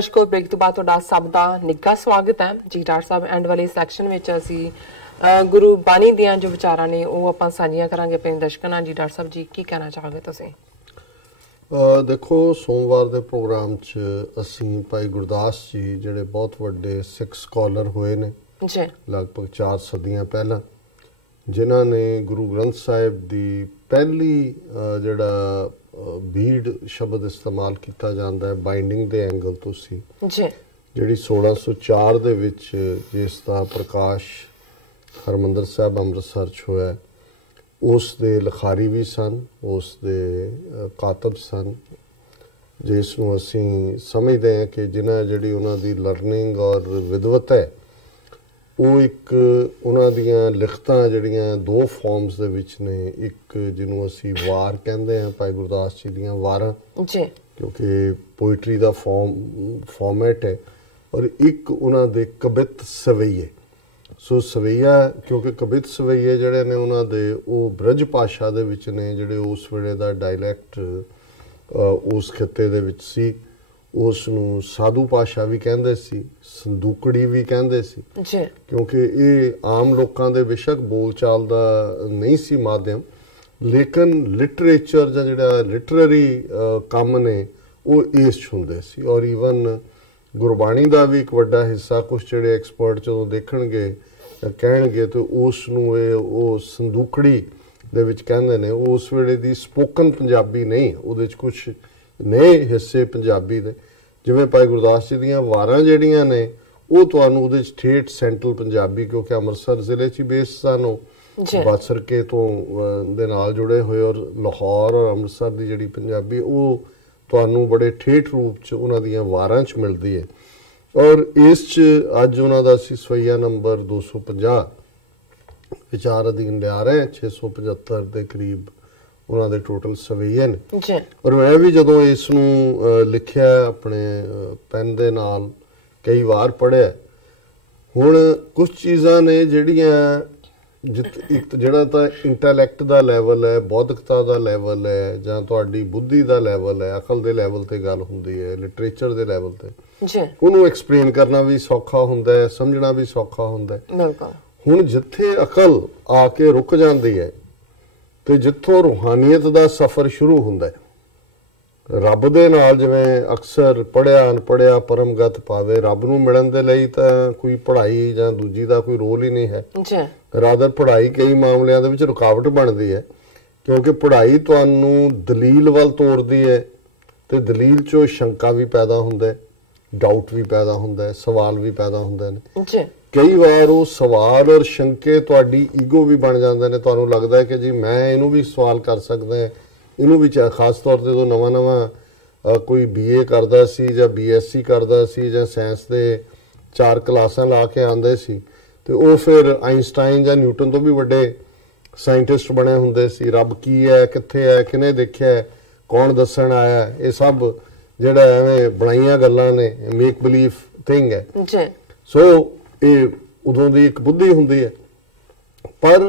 दर्शकों ब्रेक तो बाद तुहाडा सब दा निੱਘਾ स्वागत है जी। डॉक्टर साहब एंड वाले सैक्शन विच असीं गुरु बाणी दियां जो विचारां ने वो आपां साझीआं करांगे अपने दर्शकां नाल। जी डॉक्टर साहब जी की कहना चाहोगे तुसीं? देखो सोमवार के प्रोग्राम च असीं भाई गुरदास जी जिहड़े बहुत वड्डे सिख स्कॉलर होए ने जी, लगभग 4 सदियां पहला, जिन्हां ने गुरु ग्रंथ साहिब दी पहली जिहड़ा बीड शब्द इस्तेमाल किया जाता है बाइंडिंग के एंगल तो सी जी, जिहड़ी 1604 दे विच जिसका प्रकाश हरमंदर साहब अमृतसर च होया, उस दे लिखारी भी सन, उस दे कातब सन, जिसनों असीं समझते हैं कि जिन्हें जिहड़ी उन्हां दी लर्निंग और विदवत है वो एक उन्हां दियां लिखतां जिहड़ियां 2 फॉर्म्स दे विच ने। एक जिन्हों असीं वार कहंदे हैं भाई गुरदास जी दियां वारां जी, क्योंकि पोइट्री दा फॉर्मेट है, और एक उन्हां दे कबित सवैये। सो सवैया क्योंकि कबित सवैये जिहड़े ने उन्हां दे वो ब्रज भाषा दे विच ने, जिहड़े उस वेले दा डायलैक्ट उस खिते दे विच सी। उसनूं साधु भाषा भी कहंदे सी, संदूकड़ी भी कहंदे सी, क्योंकि ये आम लोकां दे बेशक बोलचाल दा नहीं सी माध्यम, लेकिन लिटरेचर जां जिहड़ा लिटरेरी काम ने वो इस च हुंदे सी। और ईवन गुरबाणी का भी एक वड्डा हिस्सा कुछ जिहड़े एक्सपर्ट जो देखणगे कहणगे तो उसनूं वो संदूकड़ी दे विच कहंदे ने। उस वेले दी स्पोकन पंजाबी नहीं, उहदे च कुछ नए हिस्से पंजाबी दे, जिवें भाई गुरदास जी दियां वारां जिहड़ियां ने वो तुहानूं उहदे च ठेठ सेंट्रल पंजाबी, क्योंकि अमृतसर जिले च बेस सन बादसरके तो दे नाल जुड़े हुए, और लाहौर और अमृतसर की जिहड़ी पंजाबी वो तुहानूं बड़े ठेठ रूप च उन्हां दियां वारां च मिलदी है। और इस च अज उन्हां दा असीं सवैया नंबर 250 विचार अधीन लिया रहे हैं। 675 के करीब उन्होंने टोटल सवैये ने। और मैं भी जदों इसनूं लिखिया अपने पेन दे नाल कई बार पढ़िया, हुण कुछ चीज़ां ने जिहड़ियां एक जिहड़ा तां इंटैलैक्ट दा लैवल है, बौद्धिकता दा लैवल है, जां तुहाडी बुद्धि दा लैवल है, अकल दे लैवल ते गल हुंदी है, लिटरेचर दे लैवल ते उहनूं एक्सप्लेन करना भी सौखा हुंदा है, समझना भी सौखा हुंदा है। हुण जिथे अकल आके रुक जाती है तो जिथों रूहानीयत का सफ़र शुरू होंदा है, रब दे नाल जिवें अक्सर पढ़िया अनपढ़िया परमगत पावे, रब नूं मिलण दे लई तां कोई पढ़ाई जां दूजी दा कोई रोल ही नहीं है। रादर पढ़ाई कई मामलिਆਂ ਦੇ ਵਿੱਚ रुकावट बनती है, क्योंकि पढ़ाई तुहानूं दलील वल तोड़दी है, तो दलील चों शंका भी पैदा हुंदा है, डाउट भी पैदा हुंदा है, सवाल भी पैदा हुंदे ने। कई बार वो सवाल और शंके तुहाडी ईगो भी बन जाते हैं, तुहानूं लगदा है कि जी मैं इनू भी सवाल कर सकदा है, इनू भी खास तौर पर जो नवां नवां कोई BA करदा सी जां BSc करदा सी जां साइंस दे 4 क्लासां ला के आंदे सी, तो वो फिर आइनस्टाइन जां न्यूटन तो भी वड्डे साइंटिस्ट बने हुंदे सी। रब की है, कित्थे है, किने देखिया है, कौन दस्सण आया, ये सब जिहड़ा एवें बनाईआं गल्लां ने, मेक बिलीव थिंग है। सो ये उदों दी एक बुद्धि हुंदी है। पर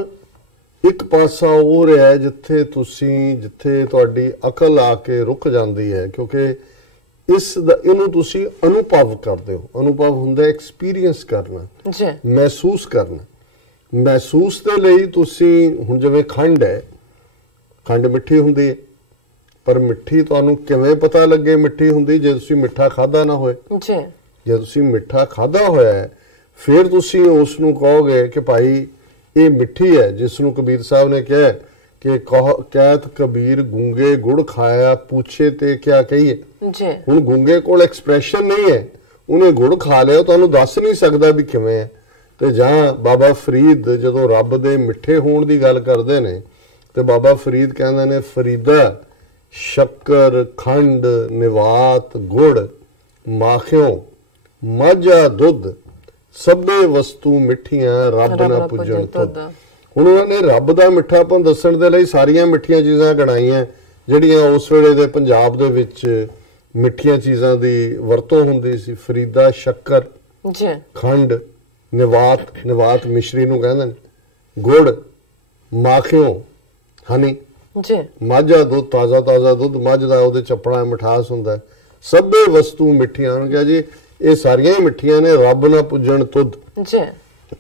एक पासा वो रहा है जिथे जिथे तुहाडी अकल आके रुक जाती है, क्योंकि इनू तुसी अनुभव करते हो। अनुभव हुंदा एक्सपीरियंस करना, महसूस करना। महसूस के लिए तुसी हुण जिवें खंड है, खंड मिठी हुंदी है, पर मिठी तुहानूं किवें पता लगे मिठी हुंदी जे तुसी मिठा खाधा ना होए। जे तुसी मिठा खाधा होया है फिर तुसी उसनूं कहोगे कि भाई ये मिठी है, जिसनूं कबीर साहब ने कहा कि कहत कबीर गूंगे गुड़ खाया पूछे ते क्या कहिए। हुण गूंगे कोल एक्सप्रैशन नहीं है, उन्हें गुड़ खा लिया, तुहानूं दस नहीं सकदा भी किवें है। ते जां बाबा फरीद जदों रब दे मिठे होण दी गल करदे ने ते बाबा फरीद कहंदे ने फरीदा शक्कर खंड निवात गुड़ माखियों माझा दुध सभे वस्तु मिठियां रब ना पुजण तुद। हुण उन्होंने रब दा मिठापन दस्सण दे लई सारियां मिठियां चीज़ां गिणाईआं जिहड़ियां उस वेले दे पंजाब दे विच मिठियां चीज़ां दी वरतों हुंदी सी। फरीदा शक्कर, खंड, निवात मिश्री नूं कहंदे ने, गुड़, माखियों हनी, माझा दुध ताज़ा दुध मझ दा, उहदे च अपना मिठास हुंदा है। ਸਭੇ ਵਸਤੂ ਮਿੱਠੀਆਂ ਹੋਣਗੀਆਂ ਜੀ। ਇਹ ਸਾਰੀਆਂ ਹੀ ਮਿੱਠੀਆਂ ਨੇ, ਰੱਬ ਨਾ ਪੁੱਜਣ ਤੁਧ ਜੀ।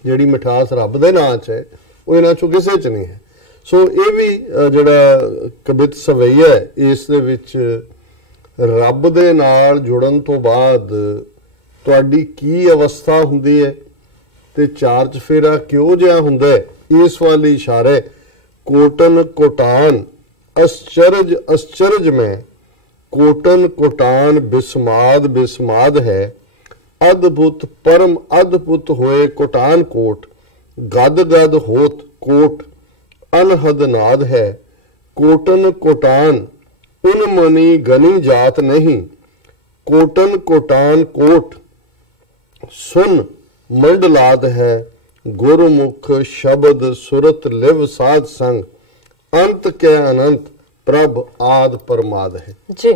ਜਿਹੜੀ ਮਿਠਾਸ ਰੱਬ ਦੇ ਨਾਂ 'ਚ ਹੈ ਉਹ ਇਹਨਾਂ 'ਚੋਂ ਕਿਸੇ 'ਚ ਨਹੀਂ ਹੈ। ਸੋ ਇਹ ਵੀ ਜਿਹੜਾ ਕਬਿਤ ਸਵਈਆ ਇਸ ਦੇ ਵਿੱਚ ਰੱਬ ਦੇ ਨਾਲ ਜੁੜਨ ਤੋਂ ਬਾਅਦ ਤੁਹਾਡੀ ਕੀ ਅਵਸਥਾ ਹੁੰਦੀ ਹੈ ਤੇ ਚਾਰ ਚਫੇਰਾ ਕਿਉਂ ਜਿਹਾ ਹੁੰਦਾ ਹੈ, ਇਸ ਵੱਲ ਇਸ਼ਾਰਾ। ਕੋਟਨ ਕੋਟਾਨ ਅਸਚਰਜ ਅਸਚਰਜ ਮੈਂ, ਕੋਟਨ ਕੋਟਾਨ ਬਿਸਮਾਦ ਬਿਸਮਾਦ ਹੈ। ਅਦਭੁਤ ਪਰਮ ਅਦਭੁਤ ਹੋਏ ਕੋਟਾਨ ਕੋਟ, ਗਦ ਗਦ ਹੋਤ ਕੋਟ ਅਨਹਦ ਨਾਦ ਹੈ। ਕੋਟਨ ਕੋਟਾਨ ਉਨ ਮਨੀ ਗਨੀ ਜਾਤ ਨਹੀਂ, ਕੋਟਨ ਕੋਟਾਨ ਕੋਟ ਸੁਨ ਮੰਡਲਾਦ ਹੈ। ਗੁਰਮੁਖ ਸ਼ਬਦ ਸੁਰਤ ਲਿਵ ਸਾਧ ਸੰਗ, ਅੰਤ ਕੇ ਅਨੰਤ ਪ੍ਰਭ ਆਦ ਪਰਮਾਦ ਹੈ ਜੀ।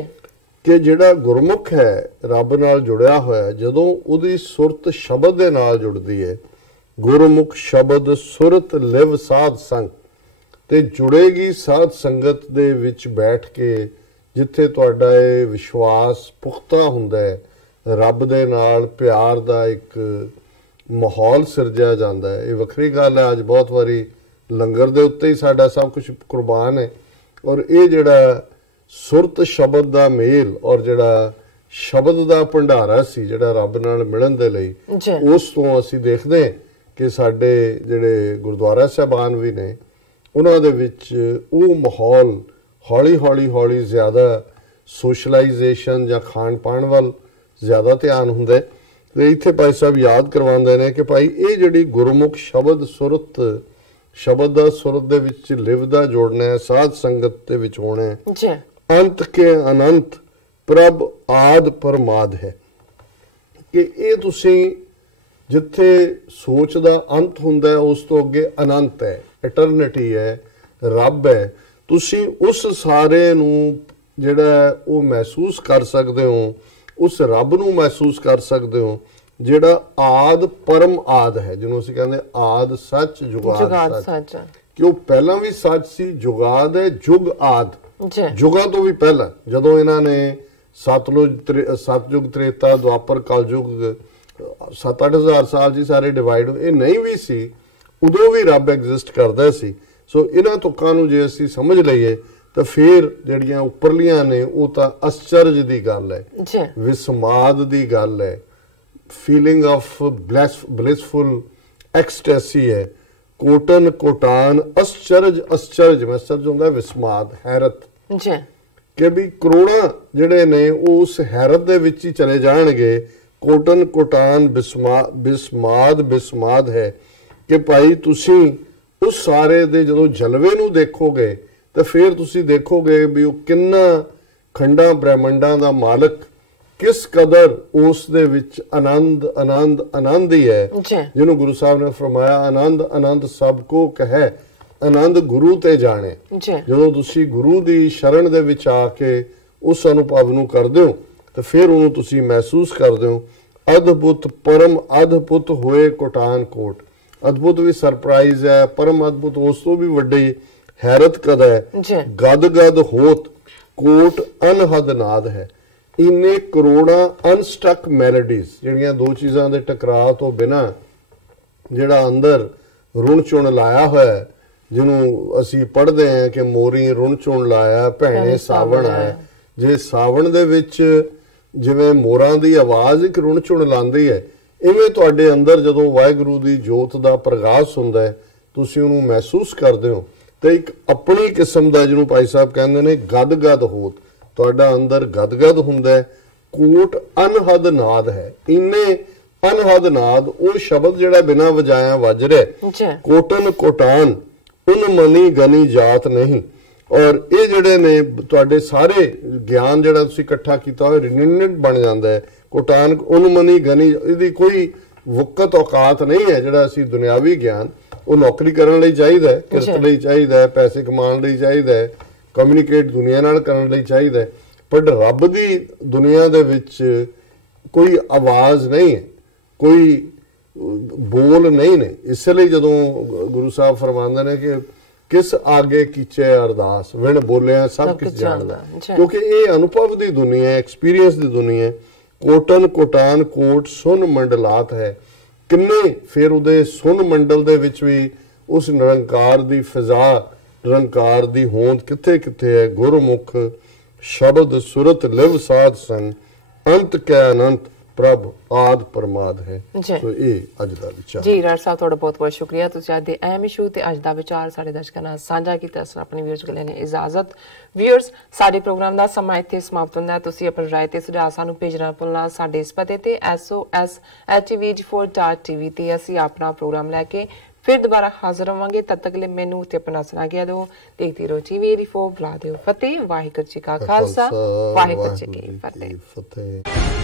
ਕਿ ਜਿਹੜਾ ਗੁਰਮੁਖ ਹੈ ਰੱਬ ਨਾਲ ਜੁੜਿਆ ਹੋਇਆ, ਜਦੋਂ ਉਹਦੀ ਸੁਰਤ ਸ਼ਬਦ ਦੇ ਨਾਲ ਜੁੜਦੀ ਹੈ, ਗੁਰਮੁਖ ਸ਼ਬਦ ਸੁਰਤ ਲਿਵ ਸਾਧ ਸੰਗ, ਤੇ ਜੁੜੇਗੀ ਸਾਧ ਸੰਗਤ ਦੇ ਵਿੱਚ ਬੈਠ ਕੇ, ਜਿੱਥੇ ਤੁਹਾਡਾ ਇਹ ਵਿਸ਼ਵਾਸ ਪੁਖਤਾ ਹੁੰਦਾ ਹੈ, ਰੱਬ ਦੇ ਨਾਲ ਪਿਆਰ ਦਾ ਇੱਕ ਮਾਹੌਲ ਸਿਰਜਿਆ ਜਾਂਦਾ ਹੈ। ਇਹ ਵੱਖਰੀ ਗੱਲ ਹੈ, ਅੱਜ ਬਹੁਤ ਵਾਰੀ ਲੰਗਰ ਦੇ ਉੱਤੇ ਹੀ ਸਾਡਾ ਸਭ ਕੁਝ ਕੁਰਬਾਨ ਹੈ। ਔਰ ਇਹ ਜਿਹੜਾ ਸੁਰਤ ਸ਼ਬਦ ਦਾ ਮੇਲ ਔਰ ਜਿਹੜਾ ਸ਼ਬਦ ਦਾ ਭੰਡਾਰਾ ਸੀ ਜਿਹੜਾ ਰੱਬ ਨਾਲ ਮਿਲਣ ਦੇ ਲਈ, ਉਸ ਤੋਂ ਅਸੀਂ ਦੇਖਦੇ ਹਾਂ ਕਿ ਸਾਡੇ ਜਿਹੜੇ ਗੁਰਦੁਆਰਾ ਸਾਹਿਬਾਨ ਵੀ ਨੇ, ਉਹਨਾਂ ਦੇ ਵਿੱਚ ਉਹ ਮਾਹੌਲ ਹੌਲੀ ਹੌਲੀ ਹੌਲੀ ਜ਼ਿਆਦਾ ਸੋਸ਼ਲਾਈਜੇਸ਼ਨ ਜਾਂ ਖਾਣ ਪਾਣ ਵੱਲ ਜ਼ਿਆਦਾ ਧਿਆਨ ਹੁੰਦਾ। ਤੇ ਇੱਥੇ ਭਾਈ ਸਾਹਿਬ ਯਾਦ ਕਰਵਾਉਂਦੇ ਨੇ ਕਿ ਭਾਈ ਇਹ ਜਿਹੜੀ ਗੁਰਮੁਖ ਸ਼ਬਦ ਸੁਰਤ, ਸ਼ਬਦ ਦਾ ਸੁਰਤ ਦੇ ਵਿੱਚ ਲਿਵ ਦਾ ਜੋੜਨਾ ਹੈ, ਸਾਧ ਸੰਗਤ ਦੇ ਵਿੱਚ ਹੋਣਾ ਹੈ। ਅੰਤ ਕੇ ਅਨੰਤ ਪ੍ਰਭ ਆਦ ਪਰਮਾਦ ਹੈ ਕਿ ਇਹ ਤੁਸੀਂ ਜਿੱਥੇ ਸੋਚ ਦਾ ਅੰਤ ਹੁੰਦਾ ਹੈ ਉਸ ਤੋਂ ਅੱਗੇ ਅਨੰਤ ਹੈ, ਇਟਰਨਿਟੀ ਹੈ, ਰੱਬ ਹੈ। ਤੁਸੀਂ ਉਸ ਸਾਰੇ ਨੂੰ ਜਿਹੜਾ ਉਹ ਮਹਿਸੂਸ ਕਰ ਸਕਦੇ ਹੋ, ਉਸ ਰੱਬ ਨੂੰ ਮਹਿਸੂਸ ਕਰ ਸਕਦੇ ਹੋ ਜਿਹੜਾ ਆਦ ਪਰਮ ਆਦ ਹੈ, ਜਿਹਨੂੰ ਅਸੀਂ ਕਹਿੰਦੇ ਆਦ ਸੱਚ ਜੁਗਾਦ ਸੱਚ, ਕਿ ਉਹ ਪਹਿਲਾਂ ਵੀ ਸੱਚ ਸੀ, ਜੁਗਾਦ ਹੈ, ਜੁਗ ਆਦ, ਜੁਗਾਂ ਤੋਂ ਵੀ ਪਹਿਲਾਂ। ਜਦੋਂ ਇਹਨਾਂ ਨੇ ਸਤਯੁਗ ਤ੍ਰੇਤਾ ਦੁਆਪਰ ਕਲਯੁਗ 7-8 ਹਜ਼ਾਰ ਸਾਲ ਜੀ ਸਾਰੇ ਡਿਵਾਈਡ, ਇਹ ਨਹੀਂ ਵੀ ਸੀ, ਉਦੋਂ ਵੀ ਰੱਬ ਐਗਜ਼ਿਸਟ ਕਰਦਾ ਸੀ। ਸੋ ਇਹਨਾਂ ਤੁਕਾਂ ਨੂੰ ਜੇ ਅਸੀਂ ਸਮਝ ਲਈਏ ਤਾਂ ਫਿਰ ਜਿਹੜੀਆਂ ਉੱਪਰਲੀਆਂ ਨੇ ਉਹ ਤਾਂ ਅਸਚਰਜ ਦੀ ਗੱਲ ਹੈ, ਵਿਸਮਾਦ ਦੀ ਗੱਲ ਹੈ, ਫੀਲਿੰਗ ਆਫ ਬਲਿਸਫੁਲ ਐਕਸਟੈਸੀ ਹੈ। ਕੋਟਨ ਕੋਟਾਨ ਅਸਚਰਜ ਅਸਚਰਜ, ਅਸਚਰਜ ਹੁੰਦਾ ਵਿਸਮਾਦ, ਹੈਰਤ, ਕਿ ਵੀ ਕਰੋੜਾਂ ਜਿਹੜੇ ਨੇ ਉਹ ਉਸ ਹੈਰਤ ਦੇ ਵਿੱਚ ਹੀ ਚਲੇ ਜਾਣਗੇ। ਕੋਟਨ ਕੋਟਾਨ ਬਿਸਮਾਦ ਬਿਸਮਾਦ ਹੈ ਕਿ ਭਾਈ ਤੁਸੀਂ ਉਸ ਸਾਰੇ ਦੇ ਜਦੋਂ ਜਲਵੇ ਨੂੰ ਦੇਖੋਗੇ ਤਾਂ ਫਿਰ ਤੁਸੀਂ ਦੇਖੋਗੇ ਵੀ ਉਹ ਕਿੰਨਾ ਖੰਡਾਂ ਬ੍ਰਹਿਮੰਡਾਂ ਦਾ ਮਾਲਕ, ਕਿਸ ਕਦਰ ਉਸ ਦੇ ਵਿੱਚ ਆਨੰਦ ਆਨੰਦ ਆਨੰਦ ਹੀ ਹੈ, ਜਿਹਨੂੰ ਗੁਰੂ ਸਾਹਿਬ ਨੇ ਫਰਮਾਇਆ ਆਨੰਦ ਆਨੰਦ ਸਭ ਕੋ ਕਹੈ, ਆਨੰਦ ਗੁਰੂ ਤੇ ਜਾਣੇ। ਜਦੋਂ ਤੁਸੀਂ ਗੁਰੂ ਦੀ ਸ਼ਰਨ ਦੇ ਵਿੱਚ ਆ ਕੇ ਉਸ ਅਨੁਭਵ ਨੂੰ ਕਰਦੇ ਹੋ ਤਾਂ ਫਿਰ ਉਹਨੂੰ ਤੁਸੀਂ ਮਹਿਸੂਸ ਕਰਦੇ ਹੋ। ਅਦਭੁਤ ਪਰਮ ਅਦਭੁਤ ਹੋਏ ਕੋਟਾਨ ਕੋਟ, ਅਦਭੁਤ ਵੀ ਸਰਪ੍ਰਾਈਜ਼ ਹੈ, ਪਰਮ ਅਦਭੁਤ ਉਸ ਤੋਂ ਵੀ ਵੱਡੀ ਹੈਰਤ ਕਦਾ ਹੈ। ਗਦ ਗਦ ਹੋਤ ਕੋਟ ਅਨਹਦ ਨਾਦ ਹੈ। ਇੰਨੇ ਕਰੋੜਾਂ ਅਨਸਟਕ ਮੈਲੋਡੀਜ਼, ਜਿਹੜੀਆਂ ਦੋ ਚੀਜ਼ਾਂ ਦੇ ਟਕਰਾਅ ਤੋਂ ਬਿਨਾਂ ਜਿਹੜਾ ਅੰਦਰ ਰੁਣ ਚੁਣ ਲਾਇਆ ਹੋਇਆ, ਜਿਹਨੂੰ ਅਸੀਂ ਪੜ੍ਹਦੇ ਹਾਂ ਕਿ ਮੋਰੀ ਰੁਣ ਚੁਣ ਲਾਇਆ ਭੈਣੇ ਸਾਵਣ ਆਇਆ। ਜੇ ਸਾਵਣ ਦੇ ਵਿੱਚ ਜਿਵੇਂ ਮੋਰਾਂ ਦੀ ਆਵਾਜ਼ ਇੱਕ ਰੁਣ ਚੁਣ ਲਾਉਂਦੀ ਹੈ, ਇਵੇਂ ਤੁਹਾਡੇ ਅੰਦਰ ਜਦੋਂ ਵਾਹਿਗੁਰੂ ਦੀ ਜੋਤ ਦਾ ਪ੍ਰਗਾਸ ਹੁੰਦਾ ਹੈ ਤੁਸੀਂ ਉਹਨੂੰ ਮਹਿਸੂਸ ਕਰਦੇ ਹੋ। ਤੇ ਇੱਕ ਆਪਣੀ ਕਿਸਮ ਦਾ, ਜਿਹਨੂੰ ਭਾਈ ਸਾਹਿਬ ਕਹਿੰਦੇ ਨੇ ਗਦ ਗਦ ਹੋਤ, ਤੁਹਾਡਾ ਅੰਦਰ ਗਦਗਦ ਹੁੰਦਾ। ਕੋਟ ਅਨਹਦ ਨਾਦ ਹੈ, ਇੰਨੇ ਅਨਹਦ ਨਾਦ, ਉਹ ਸ਼ਬਦ ਜਿਹੜਾ ਬਿਨਾਂ ਵਜਾਇਆ ਵੱਜ ਰਿਹਾ। ਕੋਟਨ ਕੋਟਾਨ ਉਨ ਮਨੀ ਗਨੀ ਜਾਤ ਨਹੀਂ। ਔਰ ਇਹ ਜਿਹੜੇ ਨੇ ਤੁਹਾਡੇ ਸਾਰੇ ਗਿਆਨ ਜਿਹੜਾ ਤੁਸੀਂ ਇਕੱਠਾ ਕੀਤਾ ਹੋਇਆ ਰਿਨਿਟ ਬਣ ਜਾਂਦਾ ਹੈ। ਕੋਟਾਨ ਉਨ ਮਨੀ ਗਨੀ, ਇਹਦੀ ਕੋਈ ਵਕਤ ਔਕਾਤ ਨਹੀਂ ਹੈ। ਜਿਹੜਾ ਅਸੀਂ ਦੁਨਿਆਵੀ ਗਿਆਨ ਉਹ ਨੌਕਰੀ ਕਰਨ ਲਈ ਚਾਹੀਦਾ ਹੈ, ਕਿਰਤ ਲਈ ਚਾਹੀਦਾ ਹੈ, ਪੈਸੇ ਕਮਾਉਣ ਲਈ ਚਾਹੀਦਾ ਹੈ, ਕਮਿਊਨੀਕੇਟ ਦੁਨੀਆ ਨਾਲ ਕਰਨ ਲਈ ਚਾਹੀਦਾ ਹੈ। ਪਰ ਰੱਬ ਦੀ ਦੁਨੀਆ ਦੇ ਵਿੱਚ ਕੋਈ ਆਵਾਜ਼ ਨਹੀਂ ਹੈ, ਕੋਈ ਬੋਲ ਨਹੀਂ ਨੇ। ਇਸ ਲਈ ਜਦੋਂ ਗੁਰੂ ਸਾਹਿਬ ਫਰਮਾਉਂਦੇ ਨੇ ਕਿ किस आगे कीचे अरदास विण बोलिया सब किस जानदा। क्योंकि ये अनुभव दी दुनिया है, एक्सपीरियंस दी दुनिया है। कोटन कोटान कोट सुन मंडलात है, किन्ने फिर उदे सुन मंडल दे विच भी उस निरंकार दी फिजा, निरंकार दी होंद किथे किथे है। गुरमुख शब्द सुरत लिव साध संग, अंत कै अनंत प्रभ आद परमाद है। सो ये अज दा विचार जी। डॉक्टर साहब तुहाडा बहुत बहुत शुक्रिया, तुसीं अज दे अहम इशू ते अज दा विचार साडे दर्शकां नाल सांझा कीता। अस अपने व्यूअर्स को लैने इजाजत। व्यूअर्स साडे प्रोग्राम दा समा इत्थे समाप्त हुंदा है। तुसीं अपनी राय ते सुझाव सानूं भेजना भुल्लना साडे इस पते ते SOS@tv4.tv ते असीं अपना प्रोग्राम लैके फिर दोबारा हाजिर होवांगे। तद तक ले मैनू ते अपना सुना गया दो। देखते रहो TV84। बुला दिओ फतेह। वाहिगुरू जी का खालसा, वाहिगुरू जी की फतेह।